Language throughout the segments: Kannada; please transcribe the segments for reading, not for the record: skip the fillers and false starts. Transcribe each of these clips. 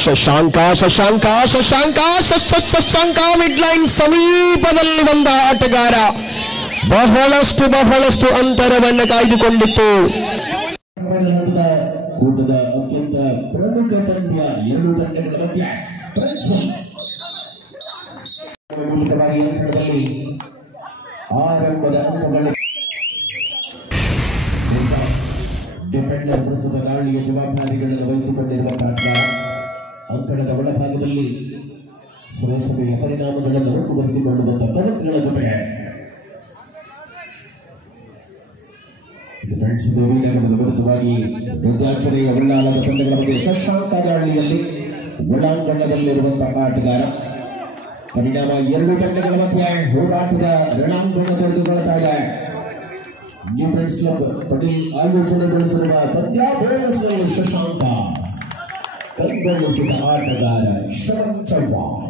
ಶಶಾಂಕ ಮಿಡ್ಲೈನ್ ಸಮೀಪದಲ್ಲಿ ಬಂದ ಆಟಗಾರ ಬಹಳಷ್ಟು ಅಂತರವನ್ನು ಕಾಯ್ದುಕೊಂಡಿತ್ತು. ಕೂಟದ ಅತ್ಯಂತ ಪ್ರಮುಖ ಪಂದ್ಯ ಎರಡು ತಂಡಗಳ ಮಧ್ಯ ಮೂಲಕವಾಗಿ ಅಂಕಣದಲ್ಲಿ ಆರಂಭದ ಅಂಕಗಳು ಡಿಫೆಂಡರ್ ಪ್ರಸ್ತುತ ದಾಳಿಯ ಜವಾಬ್ದಾರಿಗಳನ್ನು ವಹಿಸಿಕೊಂಡಿರುವ ಆಟಗಾರ ಅಂಕಣದ ಒಳಭಾಗದಲ್ಲಿ ಶ್ರೇಷ್ಠತೆಯ ಪರಿಣಾಮಗಳನ್ನು ಒಟ್ಟುಗೂಡಿಸಿಕೊಳ್ಳುವಂತಹ ತವಕಗಳ ಜೊತೆಗೆ ವಿರುದ್ಧವಾಗಿ ವಿದ್ಯಾಚರಣೆಯ ಉಳ್ಳಾಲದ ತಂಡಗಳ ಮಧ್ಯೆ ಶಶಾಂಕ ದಾಳಿಯಲ್ಲಿ ಒಳಾಂಗಣದಲ್ಲಿರುವಂತಹ ಆಟಗಾರ ಪರಿಣಾಮ ಎರಡು ತಂಡಗಳ ಮಧ್ಯೆ ಹೋರಾಟದ ರಣಾಂಗಣ ತೆರೆದುಕೊಳ್ತಾ ಇದೆ. ಡಿಫೆನ್ಸ್ ಕ್ಲಬ್ ಪಟೇಲ್ ಆಲೋಚನೆಗೊಳಿಸಿರುವ ಪಂದ್ಯಾಭ್ಯಾಸದಲ್ಲಿ ಶಶಾಂಕ ಕೈಗೊಳಿಸಿದ ಆಟಗಾರ ಶರಣ್ ಚವ್ಹಾಣ್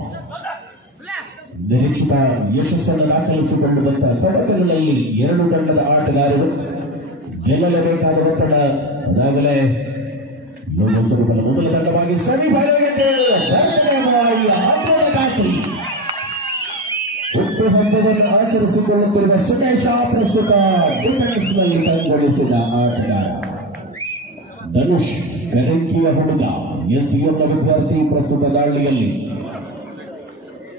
ನಿರೀಕ್ಷಿತ ಯಶಸ್ಸನ್ನು ದಾಖಲಿಸಿಕೊಳ್ಳುವಂತಹ ತವಕಗಳಲ್ಲಿ ಎರಡು ತಂಡದ ಆಟಗಾರರು ಗೆಲ್ಲಲೇಬೇಕಾದ ಒತ್ತಡ ಅದಾಗಲೇ ಲೋಕಸಭೆಗಳ ಮೊದಲ ತಂಡವಾಗಿ ಹುಟ್ಟುಹಬ್ಬವನ್ನು ಆಚರಿಸಿಕೊಳ್ಳುತ್ತಿರುವ ಸುಮೇಶ ಪ್ರಸ್ತುತ ಡಿಫೆನ್ಸ್ ನಲ್ಲಿ ಕೈಗೊಳಿಸಿದ ಆಟಗಾರ ಧನುಷ್ ಕರೆಂಕಿಯ ಹುಡುಗ ಎಸ್ಡಿಎಂನ ವಿದ್ಯಾರ್ಥಿ ಪ್ರಸ್ತುತ ದಾಳಿಯಲ್ಲಿ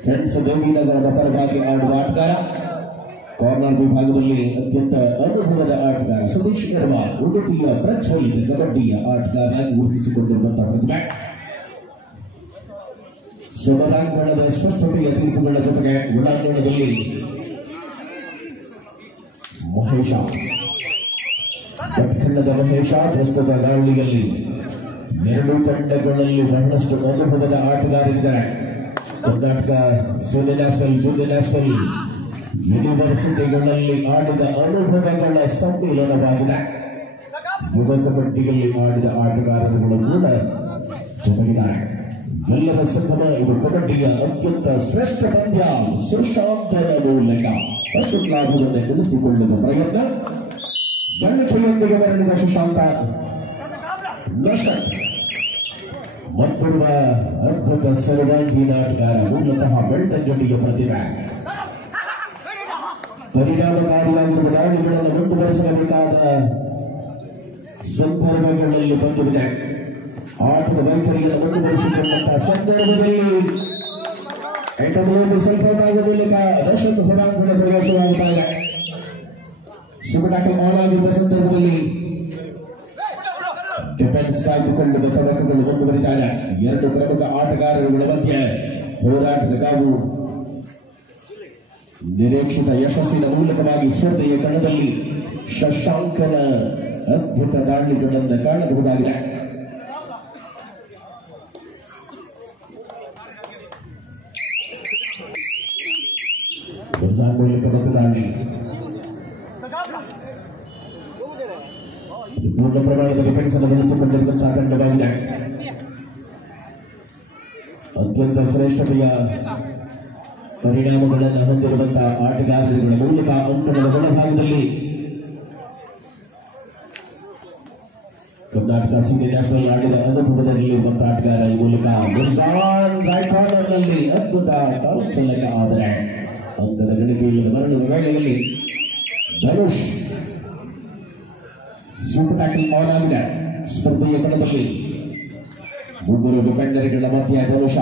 ಫ್ರೆಂಡ್ಸ್ ದೇವಿನಗರದ ಪರವಾಗಿ ಆಡುವ ಆಟಗಾರ ಕಾರ್ನರ್ ವಿಭಾಗದಲ್ಲಿ ಅತ್ಯಂತ ಅನುಭವದ ಆಟಗಾರ ಸತೀಶ್ ಗರ್ವಾಲ್ ಉಡುಪಿಯ ಪ್ರಚಲಿತ ಕಬಡ್ಡಿಯ ಆಟಗಾರರಾಗಿ ಗುರುತಿಸಿಕೊಂಡಿರುವಂತಹ ಪ್ರತಿಭೆ ಸಮರಾಂಗಣದ ಸ್ಪಷ್ಟತೆಯ ತೀರ್ಪುಗಳ ಜೊತೆಗೆ ಒಳಾಂಗಣದಲ್ಲಿ ಮಹೇಶ ಭಟ್ಕಳದ ಮಹೇಶ ಪ್ರಸ್ತುತ ದಾಳಿಯಲ್ಲಿ ಎರಡು ತಂಡಗಳಲ್ಲಿ ಬಹಳಷ್ಟು ಅನುಭವದ ಆಟಗಾರರಿದ್ದಾರೆ. Karnataka senior national junior national ಯೂನಿವರ್ಸಿಟಿಗಳಲ್ಲಿ ಆಡಿದ ಅನುಭವಗಳ ಸಮ್ಮಿಲನವಾಗಿದೆ. ಯುವ ಕಬಡ್ಡಿಯಲ್ಲಿ ಆಡಿದ ಆಟಗಾರರುಗಳು ಕೂಡ ಜೊತೆಗಿದ್ದಾರೆ. ಎಲ್ಲರ ಸಂಗಮ ಇದು ಕಬಡ್ಡಿಯ ಅತ್ಯಂತ ಶ್ರೇಷ್ಠ ಪಂದ್ಯ. ಸುಶಾಂತನ ಮೂಲಕ ಅಷ್ಟು ಲಾಭವನ್ನು ಗಳಿಸಿಕೊಳ್ಳುವ ಪ್ರಯತ್ನ ಗಣಿಕೆಯೊಂದಿಗೆ ಬರಲಿದ ಸುಶಾಂತ ಮತ್ತೊಬ್ಬ ಅದ್ಭುತ ಸರ್ವಾಂಗೀನ ಆಟಗಾರ ಮೂಲತಃ ಬೆಳ್ತಂಗಡಿಯ ಪ್ರತಿಭೆ ಪರಿಣಾಮಕಾರಿಯಾಗಿರುವ ದಾಳಿಗಳನ್ನು ಮುಂದುವರಿಸಬೇಕಾದ ಸಂದರ್ಭಗಳಲ್ಲಿ ಬಂದಿದೆ. ಆಟದ ವೈಖರಿಯನ್ನು ಮುಂದುವರಿಸಿಕೊಂಡಂತಹ ಸಂದರ್ಭದಲ್ಲಿ ಸ್ವಲ್ಪ ಮೂಲಕ ರಶತ್ ಹೊರಾಂಗಣ ಪ್ರವೇಶವಾಗುತ್ತಾರೆ. ಶುಭಟಾಕಲ್ ಆನ್ ಆಗಿರುವ ಸಂದರ್ಭದಲ್ಲಿ ಡಿಫೆನ್ಸ್ ಕಾಯ್ದುಕೊಳ್ಳುವ ತವಕಗಳು ಮುಂದುವರಿತಾರೆ. ಎರಡು ಪ್ರಮುಖ ಆಟಗಾರರುಗಳ ಮಧ್ಯೆ ಹೋರಾಟದ ಕಾವು ನಿರೀಕ್ಷಿತ ಯಶಸ್ಸಿನ ಮೂಲಕವಾಗಿ ಸ್ಪರ್ಧೆಯ ಕಣದಲ್ಲಿ ಶಶಾಂಕನ ಅದ್ಭುತ ದಾಳಿಗಳನ್ನು ಕಾಣಬಹುದಾಗಿದೆ. ಮೂಲಕ ಮತ್ತು ದಾಳಿ ಪೂರ್ಣ ಪ್ರಮಾಣದ ಡಿಫೆನ್ಸ್ ಅನ್ನು ಬೆಳೆಸಿಕೊಂಡಿರುವಂತಹ ತಂಡವಾಗಿದೆ. ಅತ್ಯಂತ ಶ್ರೇಷ್ಠತೆಯ ಪರಿಣಾಮಗಳನ್ನು ಹೊಂದಿರುವಂತಹ ಆಟಗಾರರುಗಳ ಮೂಲಕ ಅಂಕಣದ ಒಳಭಾಗದಲ್ಲಿ ಕರ್ನಾಟಕ ಸೀನಿಯರ್ ನ್ಯಾಷನಲ್ ಆಡಿದ ಅನುಭವದಲ್ಲಿರುವಂತಹ ಆಟಗಾರ ಈ ಮೂಲಕ ನಲ್ಲಿ ಅದ್ಭುತ ಕೌಶಲ್ಯ ಆದರೆ ಅಂಕದ ಗಳಿಕೆಯಲ್ಲಿ ಮರಳುವ ವೇಳೆಯಲ್ಲಿ ಧನುಷ್ ಸೂಪರ್ ಟ್ಯಾಕಲ್ ಆನ್ ಆಗಿದೆ. ಸ್ಪರ್ಧೆಯ ಕಣದಲ್ಲಿ ಮೂವರು ಡಿಫೆಂಡರ್ಗಳ ಮಧ್ಯ ಧನುಷ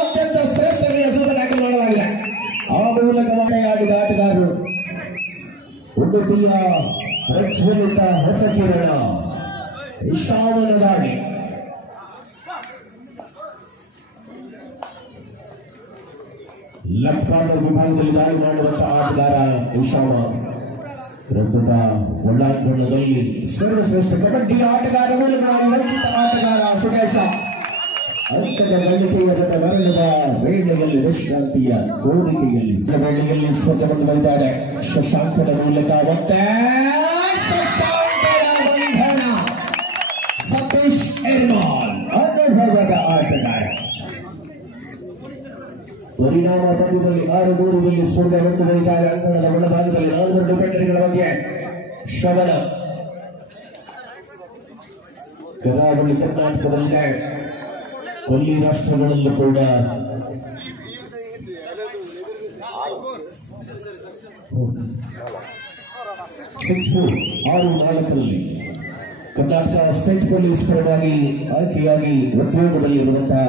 ಅತ್ಯಂತ ಶ್ರೇಷ್ಠತೆಯ ಸೂಪರ್ ಟ್ಯಾಕಲ್ ಮಾಡಲಾಗಿದೆ. ಆ ಮೂಲಕವಾಗಿ ಆಡಿದ ಆಟಗಾರರು ಉಡುಪಿಯ ಪ್ರಜ್ವಲಿತ ಹೊಸ ಕಿರಣ ಇಶಾಮನ ದಾಳಿ ಲೆಫ್ಟ್ ಕಾರ್ನರ್ ವಿಭಾಗದಲ್ಲಿ ದಾಳಿ ಮಾಡುವಂತಹ ಆಟಗಾರ ಇಶಾಮ ಪ್ರಸ್ತುತ ಒಳಾಂಗಣದಲ್ಲಿ ಸರ್ವಶ್ರೇಷ್ಠ ಕಬಡ್ಡಿ ಆಟಗಾರ ಮೂಲಕವಾಗಿ ವಂಚಿತ ಆಟಗಾರ ಸುರೇಶ ಅಂಕದ ಗಳಿಕೆಯ ಜೊತೆ ಬರಲಿರುವ ವೇಳೆಯಲ್ಲಿ ವಿಶ್ರಾಂತಿಯ ಕೋರಿಕೆಯಲ್ಲಿ ವೇಳೆಯಲ್ಲಿ ಸ್ಪರ್ಧೆ ಮುಂದುವರಿದ್ದಾರೆ. ಶಶಾಂಕನ ಮೂಲಕ ಮತ್ತೆ ಸತೀಶ್ ಅನುಭವದ ಆಟಗಾರ ಪರಿಣಾಮ ಪಂದ್ಯದಲ್ಲಿ 6-3 ಸ್ಪರ್ಧೆ ಮುಂದುವರಿದಾಗ ಅಂಕಣದ ಒಳಭಾಗದಲ್ಲಿ 4 ಡಿಫೆಂಡರ್ಗಳ ಬಗ್ಗೆ ಶ್ರವಣ ಕರಾವಳಿ ಕರ್ನಾಟಕದಲ್ಲಿದೆ. ಕೊಲ್ಲಿ ರಾಷ್ಟ್ರಗಳಲ್ಲೂ ಕೂಡ 6-4 ಕರ್ನಾಟಕ ಸ್ಟೇಟ್ ಪೊಲೀಸ್ ಪರವಾಗಿ ಆಯ್ಕೆಯಾಗಿ ಉದ್ಯೋಗದಲ್ಲಿರುವಂತಹ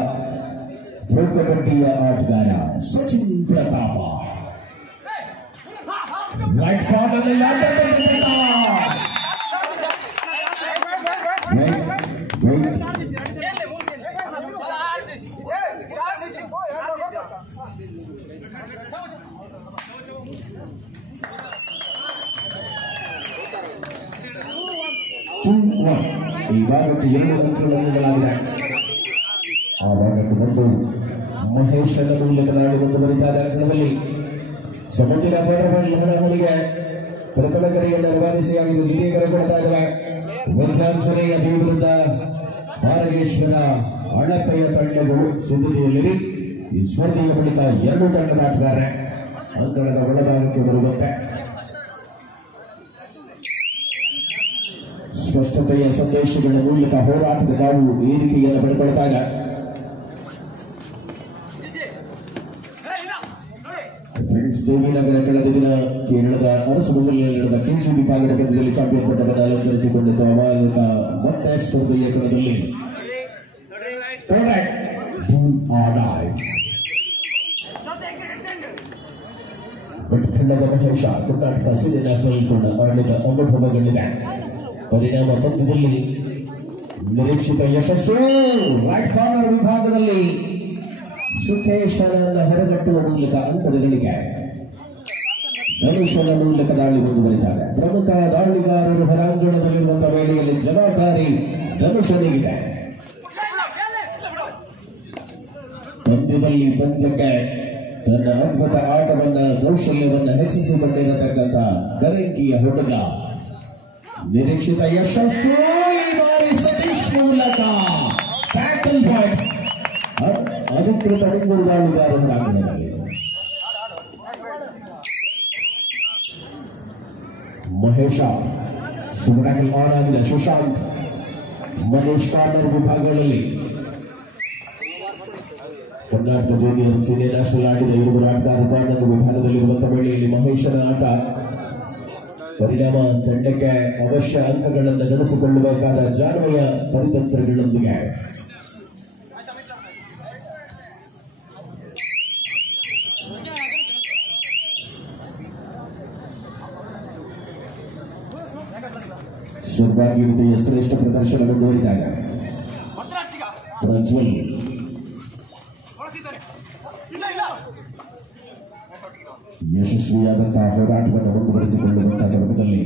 ಪ್ರೊ ಕಬಡ್ಡಿಯ ಆಟಗಾರ ಸಚಿನ್ ಪ್ರತಾಪ. ರೈಟ್ ಕಾರ್ನರ್ನಲ್ಲಿ ಈ ಭಾಗಕ್ಕೆ 2 ಅಂಕಗಳಾಗಿದೆ. ಆ ಭಾಗಕ್ಕೆ ಒಂದು ಮಹೇಶನ ಮೂಲಕ ನಾಡು ಮುಂದುವರಿತಾದ ಅಂಕಣದಲ್ಲಿ ಸಮುದ್ರ ಹೊರಹೊಲಿಗೆ ಪ್ರಥಮ ಕರೆಯನ್ನು ರವಾನಿಸಿಯಾಗಿ ದ್ವಿತೀಯ ಕರೆ ಕೊಡ್ತಾ ಇದ್ದಾರೆ. ವಂದಾಂಚನೆಯ ವಿರುದ್ಧ ಭಾರಗೇಶ್ವರ ಅಳಪೆಯ ತಂಡಗಳು ಸಿದ್ಧತೆಯಲ್ಲಿವೆ. ಈ ಸ್ಪರ್ಧೆಯ ಬಳಿಕ 2 ತಂಡದ ಆಟಗಾರ ಅಂಕಣದ ಒಳಭಾಗಕ್ಕೆ ಬರುವಂತೆ ಸ್ಪಷ್ಟತೆಯ ಸಂದೇಶಗಳ ಮೂಲಕ ಹೋರಾಟದ ಕಾವು ಏರಿಕೆಯನ್ನು ಪಡೆದುಕೊಳ್ಳುತ್ತಾಗ ದೇವಿನಗರ ಕಳೆದ ದಿನ ಕೇರಳದ ಅರಸಮುಸಲಿನಲ್ಲಿ ನಡೆದ ಕೆಜಿಬಿ ವಿಭಾಗದ ಪಂದ್ಯದಲ್ಲಿ ಚಾಂಪಿಯನ್ ಪಟ್ಟವನ್ನು ಅಲಂಕರಿಸಿಕೊಂಡಿದ್ದ ಅಮಾಯಕ ಮತ್ತೆ ಸ್ಪರ್ಧೆಯ ಕಣದಲ್ಲಿ ಮಹೇಶ ಕರ್ನಾಟಕ ಸೀನಿಯರ್ ನ್ಯಾಷನಲ್ ಕೂಡ ಆಡಳಿತ ಅನುಭವಗಳಿದೆ. ಪರಿಣಾಮ ಪಂದ್ಯದಲ್ಲಿ ನಿರೀಕ್ಷಿತ ಯಶಸ್ಸು. ರೈಟ್ ಕಾರ್ನರ್ ವಿಭಾಗದಲ್ಲಿ ಸುಖೇಶನನ್ನು ಹೊರಗಟ್ಟುವ ಮೂಲಕ ಅಂಕಣಗಳಿಗೆ ಧನುಷನ ಮೂಲಕ ದಾಳಿ ಮುಂದುವರಿತಾರೆ. ಪ್ರಮುಖ ದಾಳಿಗಾರರು ಹೊರಾಂಗಣದಲ್ಲಿರುವಂತಹ ವೇಳೆಯಲ್ಲಿ ಜವಾಬ್ದಾರಿ ಧನುಷನಿಗಿದೆ. ಪಂದ್ಯದಲ್ಲಿ ಪಂದ್ಯಕ್ಕೆ ತನ್ನ ಅದ್ಭುತ ಆಟವನ್ನ ಕೌಶಲ್ಯವನ್ನ ಹೆಚ್ಚಿಸಿಕೊಂಡಿರತಕ್ಕಂಥ ಕರಂಕಿಯ ಹುಡುಗ ನಿರೀಕ್ಷಿತ ಯಶಸ್ಸು. ಈ ಬಾರಿ ಸತೀಶ್ ಮೂಲಕ ಟ್ಯಾಕಲ್ ಪಾಯಿಂಟ್ ಅಧಿಕೃತ ಮುಂಗೂರು ದಾಳಿಗಾರರ ಹೊರಾಂಗಣದಲ್ಲಿ ಮಹೇಶ ಸುಬ್ರಾಕಿಲ್ ಆನ್ ಆಗಿದೆ. ಸುಶಾಂತ್ ಮನೀಶ್ ಕಾರ್ನರ್ ವಿಭಾಗಗಳಲ್ಲಿ ಕರ್ನಾಟಕ ಜೂನಿಯರ್ ಸೀನಿಯರ್ ನ್ಯಾಷನಲ್ ಆಡಿದ 2 ಆಟಗಾರರು ಕಾರ್ನರ್ ವಿಭಾಗದಲ್ಲಿರುವಂತಹ ವೇಳೆಯಲ್ಲಿ ಮಹೇಶನ ಆಟ ಪರಿಣಾಮ ತಂಡಕ್ಕೆ ಅವಶ್ಯ ಅಂಕಗಳನ್ನು ಗಳಿಸಿಕೊಳ್ಳಬೇಕಾದ ಜಾನ್ವಯ ಪರಿತಂತ್ರಗಳೊಂದಿಗೆ ಸೌಭಾಗ್ಯತೆಯ ಶ್ರೇಷ್ಠ ಪ್ರದರ್ಶನ ಮುಂದುವರಿದಾಗ ಪ್ರಜ್ವಲ್ ಯಶಸ್ವಿಯಾದಂತಹ ಹೋರಾಟವನ್ನು ಮುಂದುವರಿಸಿಕೊಳ್ಳುವಂತಹ ಕ್ರಮದಲ್ಲಿ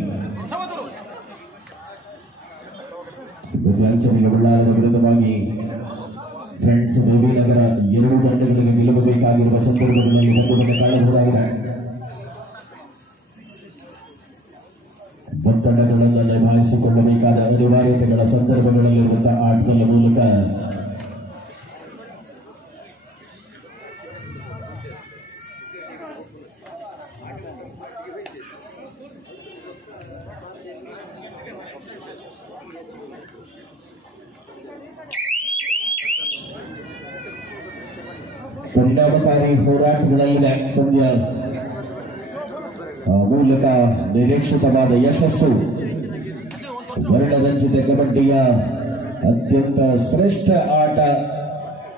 ದ್ವಿತೀಯಾಂಚನೆಗೆ ಬಳ್ಳಾರದ ವಿರುದ್ಧವಾಗಿ ಫ್ರೆಂಡ್ಸ್ ದೇವಿನಗರ 2 ತಂಡಗಳಿಗೆ ನಿಲ್ಲಬೇಕಾಗಿರುವ ಸಂದರ್ಭಗಳಲ್ಲಿ ಪಂದ್ಯವನ್ನು ಕಾಣಬಹುದಾಗಿದೆ. ಒತ್ತಡಗಳನ್ನು ನಿಭಾಯಿಸಿಕೊಳ್ಳಬೇಕಾದ ಅನಿವಾರ್ಯತೆಗಳ ಸಂದರ್ಭಗಳಲ್ಲಿರುವಂತಹ ಆಟಗಳ ಮೂಲಕ ಪರಿಣಾಮಕಾರಿ ಹೋರಾಟಗಳಲ್ಲಿನ ಪಂದ್ಯ ಮೂಲಕ ನಿರೀಕ್ಷಿತವಾದ ಯಶಸ್ಸು. ವರ್ಣರಂಜಿತ ಕಬಡ್ಡಿಯ ಅತ್ಯಂತ ಶ್ರೇಷ್ಠ ಆಟ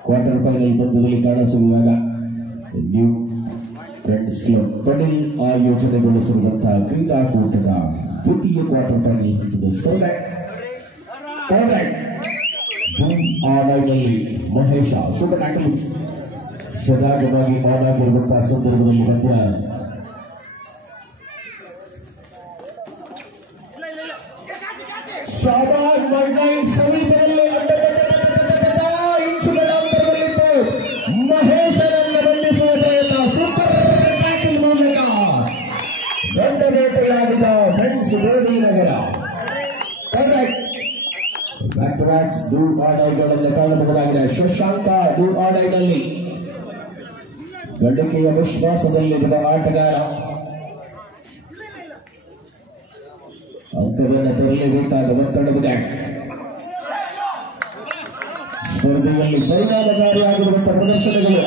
ಕ್ವಾರ್ಟರ್ ಫೈನಲ್ ಪಂದ್ಯದಲ್ಲಿ ಕಾಣಸಿಗುವಾಗ ನ್ಯೂ ಫ್ರೆಂಡ್ಸ್ ಕ್ಲಬ್ ಪಟೇಲ್ ಆಯೋಜನೆಗೊಳಿಸಿರುವಂತಹ ಕ್ರೀಡಾಕೂಟದ ದ್ವಿತೀಯ ಕ್ವಾರ್ಟರ್ ಫೈನಲ್ ಹಂತದ ಸ್ಪರ್ಧೆ ಆನ್ಲೈನ್ನಲ್ಲಿ ಮಹೇಶ ಸೂಪರ್ ಟ್ಯಾಕಲ್ ಸದಾಗವಾಗಿ ಆನ್ ಆಗಿರುವಂತಹ ಸಂದರ್ಭದಲ್ಲಿ ಪಂದ್ಯ ಸಮೀಪದಲ್ಲಿ ಇಂಚುಗಳ ಅಂತರದಲ್ಲಿತ್ತು. ಮಹೇಶನನ್ನು ಬಂಧಿಸುವ ಪ್ರಯತ್ನ ಸೂಪರ್ ಟ್ಯಾಕಲ್ ಮೂಲಕ ದೊಡ್ಡ ಬೇಟೆಯಾಡಿದ friends Devinagar. Back to back do ಆಡೈಗಳನ್ನು ಕಾಣಬಹುದಾಗಿದೆ. ಶಶಾಂಕ ಡೂ ಆಡೈನಲ್ಲಿ ಗಳಿಕೆಯ ವಿಶ್ವಾಸದಲ್ಲಿರುವ ಆಟಗಾರ ಅಂಕವನ್ನು ತರಲೇಬೇಕಾದ ಒತ್ತಡವಿದೆ. ಸ್ಪರ್ಧೆಯಲ್ಲಿ ಪರಿಣಾಮಕಾರಿಯಾಗಿರುವಂತಹ ಪ್ರದರ್ಶನಗಳು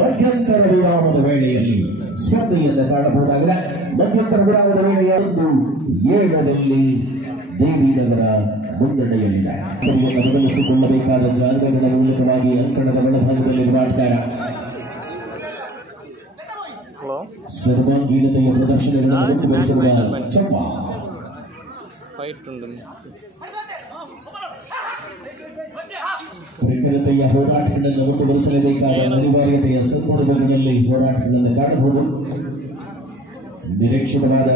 ಮಧ್ಯಂತರ ವಿರಾಮದ ವೇಳೆಯಲ್ಲಿ ಸ್ಪರ್ಧೆಯನ್ನು ಕಾಣಬಹುದಾಗಿದೆ. ಮಧ್ಯಂತರ ವಿರಾಮದ ವೇಳೆಯ 7ರಲ್ಲಿ ದೇವಿನಗರ ಮುನ್ನಡೆಯಲ್ಲಿದೆ. ಬದಲಿಸಿಕೊಳ್ಳಬೇಕಾದ ಜಾಗಗಳ ಮೂಲಕವಾಗಿ ಅಂಕಣದ ಒಳಭಾಗದಲ್ಲಿರುವ ಆಟಗಾರ ಸರ್ವಾಂಗೀನತೆಯ ಪ್ರದರ್ಶನಗಳನ್ನು ಮುಂದುವರಿಸುವ ಚಪ್ಪ ಪ್ರಖರತೆಯ ಹೋರಾಟಗಳನ್ನು ಮುಂದುವರಿಸಲೇಬೇಕಾದ ಅನಿವಾರ್ಯತೆಯ ಸಂದರ್ಭಗಳಲ್ಲಿ ಹೋರಾಟಗಳನ್ನು ಕಾಣಬಹುದು. ನಿರೀಕ್ಷಿತವಾದ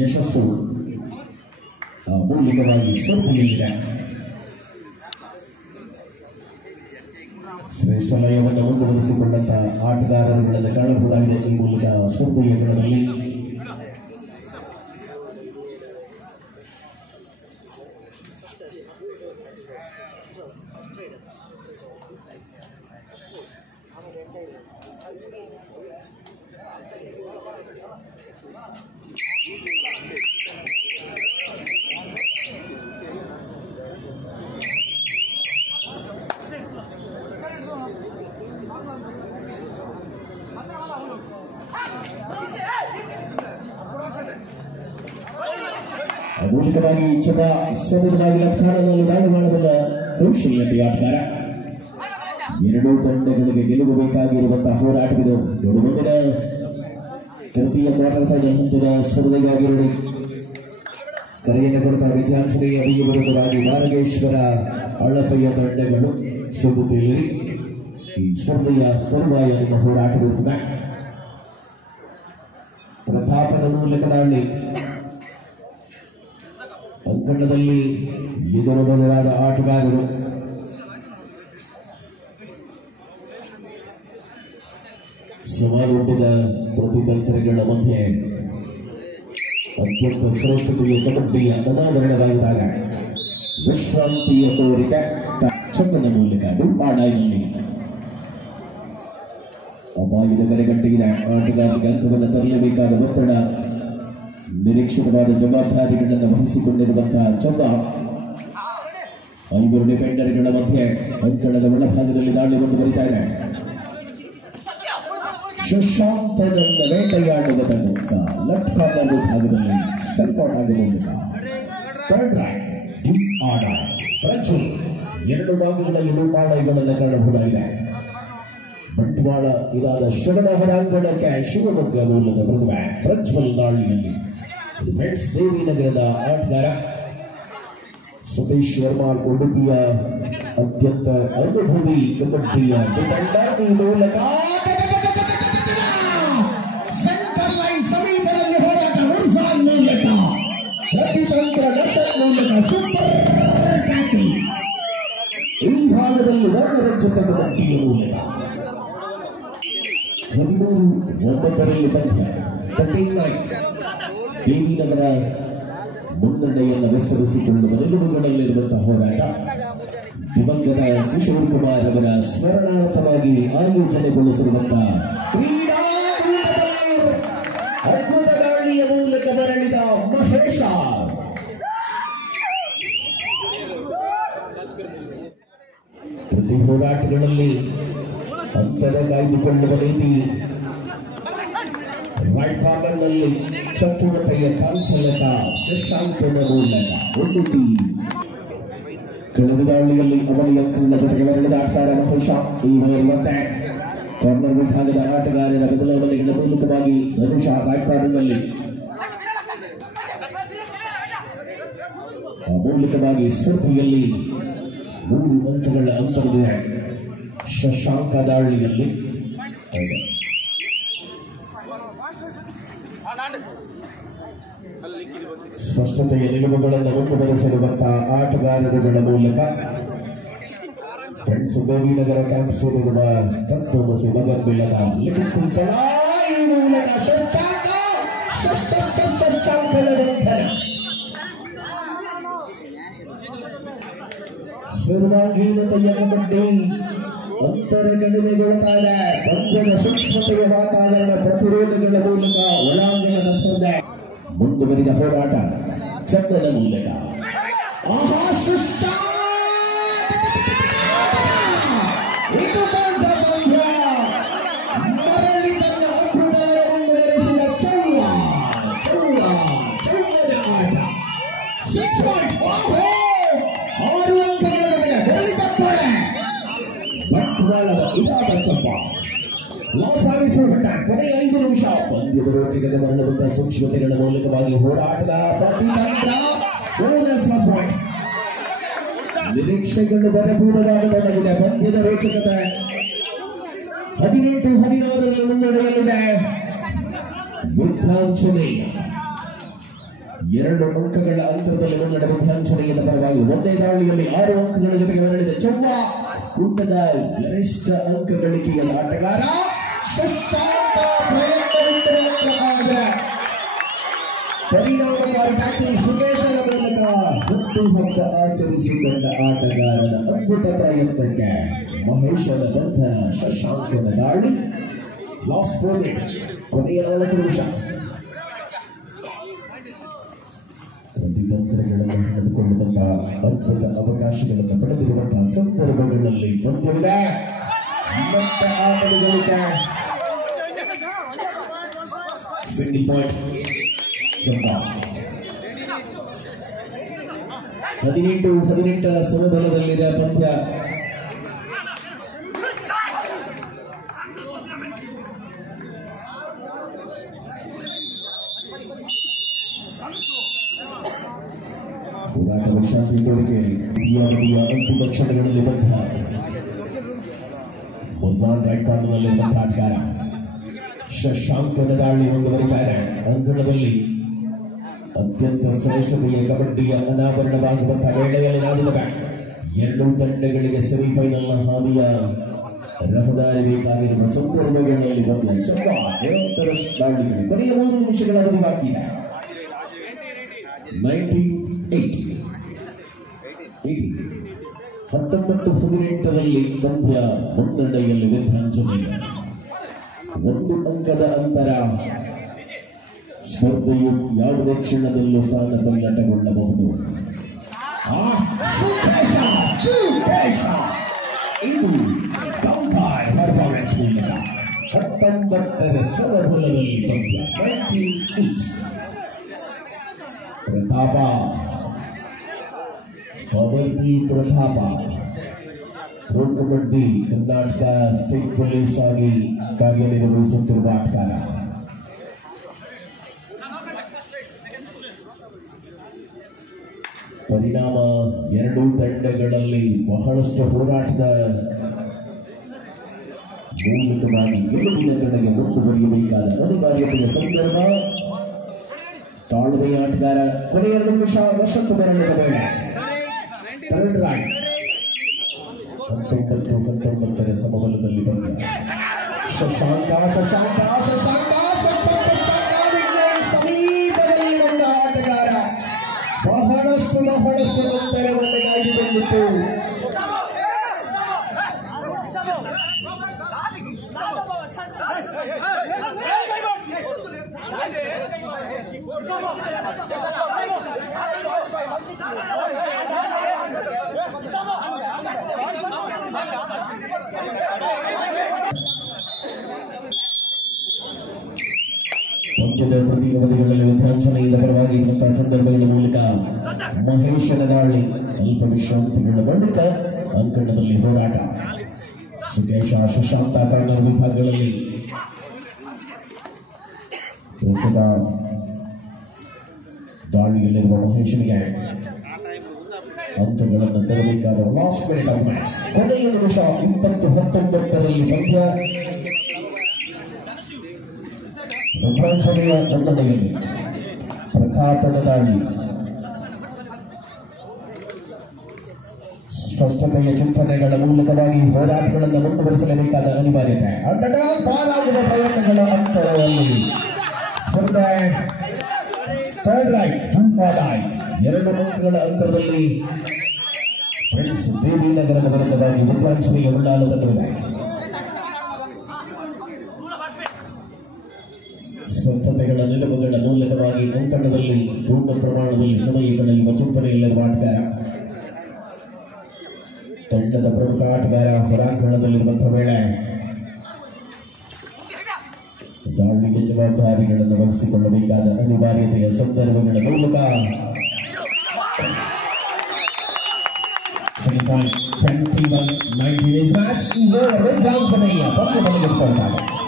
ಯಶಸ್ಸು ಮೌಲಿಕವಾಗಿ ಸ್ಪರ್ಧೆಯಲ್ಲಿದೆ. ಶ್ರೇಷ್ಠ ಲಯವನ್ನು ಮುಂದುವರಿಸಿಕೊಂಡಂತಹ ಆಟಗಾರರುಗಳನ್ನು ಕಾಣಬಹುದಾಗಿದೆ. ಈ ಮೂಲಕ ಸ್ಪರ್ಧೆಯ ಕಣದಲ್ಲಿ ಮೂಲಕವಾಗಿ ಚದ ಸಹಜವಾಗಿ ಲಕ್ಷ್ಮಣನಲ್ಲಿ ದಾಳಿ ಮಾಡಬಲ್ಲ ಕೌಶಲ್ಯತೆಯ ಆಟಗಾರ. ಎರಡೂ ತಂಡಗಳಿಗೆ ಗೆಲುವು ಬೇಕಾಗಿರುವಂತಹ ಹೋರಾಟವಿದು. ಮುಂದಿನ ತೃತೀಯ ಕ್ವಾರ್ಟರ್ ಫೈನಲ್ ಹಂತದ ಸ್ಪರ್ಧೆಗಾಗಿ ಕರೆಯನ್ನು ಕೊಡ್ತಾ ವಿದ್ಯಾರ್ಥಿ ಅವರಿಗೆ ವಿರುದ್ಧವಾಗಿ ನಾರಗೇಶ್ವರ ಅಳ್ಳಪಯ್ಯ ತಂಡಗಳು ಸಿದ್ಧತೆಯಲ್ಲಿ ಈ ಸ್ಪರ್ಧೆಯ ತರುವಾಯ ನಿಮ್ಮ ಹೋರಾಟವಿರುತ್ತದೆ. ಪ್ರತಾಪನ ಮೂಲಕ ದಾಳಿ ಅಂಕಣದಲ್ಲಿ ಎದುರುಬರಲಾದ ಆಟಗಾರರು ಸವಾಲೊಡ್ಡಿದ ಪ್ರತಿತಂತ್ರಗಳ ಮಧ್ಯೆ ಅತ್ಯಂತ ಶ್ರೇಷ್ಠತೆಯ ಕಬಡ್ಡಿಯ ಅನಾವರಣವಾಗಿದ್ದಾಗ ವಿಶ್ರಾಂತಿಯ ತೋರಿಕೆ ಚಂದನ ಮೂಲಕ ಡುಂಪಾಡಾಯಿನಲ್ಲಿ ಅಪಾಯದ ಕರೆಗಟ್ಟಿಗೆ ಆಟಗಾರರಿಗೆ ಅಂಕವನ್ನು ತರಲೇಬೇಕಾದ ಒತ್ತಡ, ನಿರೀಕ್ಷಿತವಾದ ಜವಾಬ್ದಾರಿಗಳನ್ನು ವಹಿಸಿಕೊಂಡಿರುವಂತಹ ಚಂದ 5 ಡಿಫೆಂಡರ್ಗಳ ಮಧ್ಯೆ ಅಂಕಣದ ಒಳಭಾಗದಲ್ಲಿ ದಾಳಿ ಮುಂದುವರಿತಾ ಇದೆ. ಶಶಾಂಕನನ್ನ ಬೇಟೆಯಾಡುವುದರ ಮೂಲಕ ಲೆಫ್ಟ್ ಕಾರ್ನರ್ ವಿಭಾಗದಲ್ಲಿ ಸಲ್ಪಾಟ್ ಆಗುವ ಮೂಲಕ ಥರ್ಡ್ ರೈಟ್ ಎರಡು ಭಾಗಗಳಲ್ಲಿ ಡುಂಪಾಡಗಳನ್ನು ಕಾಣಬಹುದಾಗಿದೆ. ಬಂಟ್ವಾಳ ಇರಾದ ಶ್ರವಣ ಹೊರಾಂಗಣಕ್ಕೆ ಶಿವಮೊಗ್ಗ ಮೂಲದ ಪ್ರತಿಭೆ ಪ್ರಜ್ವಲ್ ದಾಳಿಯಲ್ಲಿ ದೇವಿನಗರದ ಆಟಗಾರ ಸತೀಶ್ ಶರ್ಮಾ ಉಡುಪಿಯ ಅತ್ಯಂತ ಅನುಭವಿ ಕಬಡ್ಡಿಯ ಡಿಫೆಂಡರ್. ಈ ಮೂಲಕ ಸೆಂಟರ್ ಲೈನ್ ಸಮೀಪದಲ್ಲಿ ಹೋರಾಟ ಉರ್ಸಾನ್ ಮೂಲಕ ಪ್ರತಿತಂತ್ರ ನಶನ್ ಮೂಲಕ ಸೂಪರ್ ಟ್ಯಾಕಲ್. ಈ ಭಾಗದಲ್ಲಿ ವರ್ಣರಂಜಿತ ಕಬಡ್ಡಿಯ ಮೂಲಕ 13-9 ಪಂದ್ಯ 39 ದೇವಿನಗರ ಮುನ್ನಡೆಯನ್ನು ವಿಸ್ತರಿಸಿಕೊಳ್ಳುವ ನಿಲುವುಗಳಲ್ಲಿರುವಂತಹ ಹೋರಾಟ ದಿವಂಗತ ಕಿಶೋರ್ ಕುಮಾರ್ ಅವರ ಸ್ಮರಣಾರ್ಥವಾಗಿ ಆಯೋಜನೆಗೊಳಿಸಿರುವಂತಹ ಅದ್ಭುತ ದಾಳಿಯ ಮೂಲಕ ಮರಳಿದ ಮಹೇಶ. ಪ್ರತಿ ಹೋರಾಟಗಳಲ್ಲಿ ಅಂತರ ಕಾಯ್ದುಕೊಳ್ಳುವ ರೀತಿ ರೈಟ್ ಕಾರ್ನರ್ನಲ್ಲಿ ಚತುರತೆಯ ಕಾಲ್ಸಲಕ ಶಶಾಂಕನ ಮೂಲಕ ಒಂದು ಟೀಮ್ ಕಳೆದ ದಾಳಿಯಲ್ಲಿ ಅವಳಿ ಅಂಕಗಳ ಜೊತೆಗೆ ಮರಳಿದ ಆಟಗಾರ ಮಹೇಶ. ಈ ಬಾರಿ ಮತ್ತೆ ಕಾರ್ನರ್ ವಿಭಾಗದ ಆಟಗಾರರ ಬದಲಾವಣೆಗಳ ಮೂಲಕವಾಗಿ ಧನುಷ ರೈಟ್ ಕಾರ್ನರ್ನಲ್ಲಿ ಮೂಲಕವಾಗಿ ಸ್ಪರ್ಧೆಯಲ್ಲಿ 3 ಅಂಕಗಳ ಅಂತರವಿದೆ. ಶಶಾಂಕ ದಾಳಿಯಲ್ಲಿ ಸ್ಪಷ್ಟತೆಯ ನಿಲುವುಗಳನ್ನು ಮುಂದುವರೆಸಿರುವಂತಹ ಆಟಗಾರರುಗಳ ಮೂಲಕ ದೇವಿನಗರ ಕ್ಯಾಂಪ್ ಸೇರಿರುವ ತತ್ವಮಸಿ ಮಗನ್ಬಿಲ್ಲದ ಸರ್ವಾಂಗೀನತೆಯ ಕಬಡ್ಡಿ ಅಂತರ ಕಡಿಮೆಗೊಳ್ತಾ ಇದೆ. ಪಂದ್ಯದ ಸೂಕ್ಷ್ಮತೆಯ ವಾತಾವರಣ ಪ್ರತಿರೋಧಗಳ ಮೂಲಕ ಒಳಾಂಗಣದ ಸ್ಪರ್ಧೆ ಮುಂದುವರಿದ ಹೋರಾಟ ಚಂದದ ಮೂಲಕ ಮರಳಿ ತನ್ನ ಅದ್ಭುತವನ್ನು ಮೆರೆಸಿದ ಚೌವ ಚೌವದ ಆಟ 6 ಪಾಯಿಂಟ್ 6 ಅಂಕಗಳ ಬೆರಳಿ ತಪ್ಪಾಳೆ ಬಂಟ್ವಾಳದ ಇದಾದ ಚಪ್ಪ ಲಾಸ್ ಆಗಿಸುವಂತ ಕೊನೆಯ 5 ನಿಮಿಷ ಪಂದ್ಯದ ರೋಚಕತೆ ಬರಲುವಂತ ಸೂಕ್ಷ್ಮತೆಗಳ ಮೂಲಕವಾಗಿ ಹೋರಾಟದ ಪ್ರತಿತಂತ್ರ ಬೋನಸ್ ಪ್ಲಸ್ ಪಾಯಿಂಟ್ ನಿರೀಕ್ಷೆಗಳು ಭರಪೂರವಾಗತೊಡಗಿದೆ. ಪಂದ್ಯದ ರೋಚಕತೆ 18-16 ಮುನ್ನಡೆಯಲ್ಲಿದೆ. ಬುದ್ಧಾಂಜನೇಯ 2 ಅಂಕಗಳ ಅಂತರದಲ್ಲಿ ಮುನ್ನಡೆ ಬುದ್ಧಾಂಜನೇಯದ ಪರವಾಗಿ ಒಂದೇ ದಾಳಿಯಲ್ಲಿ 6 ಅಂಕಗಳ ಜೊತೆಗೆ ಮರಳಿದ ಚೌವ ಕೂಟದ ಗರಿಷ್ಠ ಅಂಕ ಗಳಿಕೆಯ ಆಟಗಾರ. ಶಶಾಂಕ ಪ್ರಯತ್ನವಿಟ್ಟು ಮಾತ್ರ ಆದರೆ ಪರಿಣಾಮಕಾರಿ ಟ್ಯಾಕ್ಲಿಂಗ್ ಸುರೇಶನ ಮೂಲಕ ಹುಟ್ಟುಹಬ್ಬ ಆಚರಿಸಿಕೊಂಡ ಆಟಗಾರನ ಅದ್ಭುತ ಪ್ರಯತ್ನಕ್ಕೆ ಮಹೇಶನ ಬಂಧನ. ಶಶಾಂಕನ ದಾಳಿ ಲಾಸ್ಟ್ 4 ಮಿನಿಟ್ಸ್ ಕೊನೆಯ 4 ನಿಮಿಷ. ಪ್ರತಿತಂತ್ರಗಳನ್ನು ಪಡೆದುಕೊಳ್ಳುವಂತಹ ಅದ್ಭುತ ಅವಕಾಶಗಳನ್ನು ಪಡೆದಿರುವಂತಹ ಸಂದರ್ಭಗಳಲ್ಲಿ ಪಂದ್ಯವಿದೆ. ಮತ್ತೆ ಆಟಗಾರಿಕೆ ಸಿಂಗಲ್ ಪಾಯಿಂಟ್ ಚಂದ 18-18 ಸಮಬಲದಲ್ಲಿದೆ ಪಂದ್ಯ. ಹೋರಾಟ ವಿಶ್ರಾಂತಿ ಕೋರಿಕೆಯಲ್ಲಿ ಅಂತಿಮ ಕ್ಷಣಗಳಲ್ಲಿ ಬಂದ ಮೊಜಾನ್ ರೈಟ್ ಕಾರ್ನರ್ನಲ್ಲಿರುವಂತಹ ಆಟಗಾರ ಶಶಾಂಕನ ದಾಳಿ ಮುಂದುವರಿತಾರೆ. ಅಂಕಣದಲ್ಲಿ ಅತ್ಯಂತ ಶ್ರೇಷ್ಠತೆಯ ಕಬಡ್ಡಿಯ ಅನಾವರಣವಾಗುವಂತಹ ವೇಳೆಯಲ್ಲಿ ನಾವಿರುವ 2 ತಂಡಗಳಿಗೆ ಸೆಮಿಫೈನಲ್ನ ಹಾದಿಯ ರಹದಾರಿ ಬೇಕಾಗಿರುವ ಸಂದರ್ಭಗಳಲ್ಲಿ ಬಂದ ಚಂದ ನಿರಂತರ ದಾಳಿಗಳು. ಕೊನೆಯ 3 ನಿಮಿಷಗಳ ಅವಧಿ ಬಾಕಿ ಇದೆ. 19-18 ಪಂದ್ಯ ಮುನ್ನಡೆಯಲ್ಲಿ ವಿಧಾಂಜನೇಯ 1 ಅಂಕದ ಅಂತರ. ಸ್ಪರ್ಧೆಯು ಯಾವುದೇ ಕ್ಷಣದಲ್ಲೂ ಸ್ಥಾನ ಪಲ್ಲಟಗೊಳ್ಳಬಹುದು. ಇದು ಪರ್ಫಾರ್ಮೆನ್ಸ್ ಮೂಲಕ 19ರ ಸಮಬಲದಲ್ಲಿ ಪಂದ್ಯ 19-8 Pratap kabaddi Pratap pro kabaddi Karnataka state police ಆಗಿ ಕಾರ್ಯನಿರ್ವಹಿಸುತ್ತಿರುವ ಆಟಗಾರ. ಪರಿಣಾಮ 2 ತಂಡಗಳಲ್ಲಿ ಬಹಳಷ್ಟು ಹೋರಾಟದ ಮೂಲಕವಾಗಿ ಗೆಲುವಿನ ಕಡೆಗೆ ಮುಂದುವರಿಯಬೇಕಾದ ಅನಿವಾರ್ಯತೆಯ ಸಂದರ್ಭ. ತಾಳ್ಮೆಯ ಆಟಗಾರ ಕೊನೆಯ 2 ನಿಮಿಷ ವಶತ್ತು ಬರಲಿದೆ ಬೇಡ. 3rd ರೈಟ್ 19-19 ಸಮಬಲದಲ್ಲಿ ಬಂದ ಶಶಾಂಕ ಸಮೀಪದಲ್ಲಿ ಬಂದ ಆಟಗಾರ ಬಹಳಷ್ಟು ಅಂತರವನ್ನು ಕಾಯ್ದುಕೊಂಡಿತ್ತು. ಪಂದ್ಯದ ಪ್ರತಿ ಅವಧಿಗಳಲ್ಲಿ ವಿಧಾಂಜನೆಯಿಂದ ಪರವಾಗಿ ಇರುವಂತಹ ಸಂದರ್ಭಗಳ ಮೂಲಕ ಮಹೇಶನ ದಾಳಿ ಅಲ್ಪ ವಿಶ್ರಾಂತಿಗಳ ಬಳಿಕ ಅಂಕಣದಲ್ಲಿ ಹೋರಾಟ. ಸುಕೇಶ ಶಶಾಂತ ಕಾರ್ನರ್ ವಿಭಾಗಗಳಲ್ಲಿ ಪ್ರಸ್ತುತ ದಾಳಿಯಲ್ಲಿರುವ ಮಹೇಶನಿಗೆ ಅಂಕಗಳನ್ನು ತರಬೇಕಾದ ಲಾಸ್ಟ್ ಮಿನಿಟ್ ಆಫ್ ಮ್ಯಾಚ್. ಕೊನೆಯ ನಿಮಿಷ 20-19 ಪಂದ್ಯ ವಿಭಾಂಜನೆಯ ಮುನ್ನಡೆಯಲ್ಲಿ ಪ್ರತಾಪನ ದಾಳಿ. ಸ್ಪಷ್ಟತೆಯ ಚಿಂತನೆಗಳ ಮೂಲಕವಾಗಿ ಹೋರಾಟಗಳನ್ನು ಮುಂದುವರಿಸಲೇಬೇಕಾದ ಅನಿವಾರ್ಯತೆ. ಪಾರಾಗುವ ಪ್ರಯತ್ನಗಳ ಅಂತರದಲ್ಲಿ ಸ್ಪರ್ಧೆ 3rd ರೈಟ್ 2 ಅಂಕಗಳ ಅಂತರದಲ್ಲಿ ದೇವಿ ನಗರದ ವಿರುದ್ಧವಾಗಿ ವಿದ್ವಾಂಸರಿಗೆ ಉಳ್ಳಾಲು ತಂದಿದೆ. ಸ್ಪಷ್ಟತೆಗಳ ನಿಲುವುಗಳ ಮೂಲಕವಾಗಿ ಕಂಕಣದಲ್ಲಿ ಪೂರ್ಣ ಪ್ರಮಾಣದಲ್ಲಿ ಸಮಯ ಕಳೆಯುವ ಚಿಂತನೆಯಲ್ಲಿರುವ ಆಟಗಾರ, ತಂಡದ ಪ್ರಮುಖ ಆಟಗಾರ ಹೊರಾಂಗಣದಲ್ಲಿರುವಂತಹ ವೇಳೆ ದಾಳಿಗೆ ಜವಾಬ್ದಾರಿಗಳನ್ನು ವಹಿಸಿಕೊಳ್ಳಬೇಕಾದ ಅನಿವಾರ್ಯತೆಯ ಸಂದರ್ಭಗಳ ಮೂಲಕ 21-19 match is over. ಪಂದ್ಯ ಬಲಿಗಿರ್ತಾರೆ.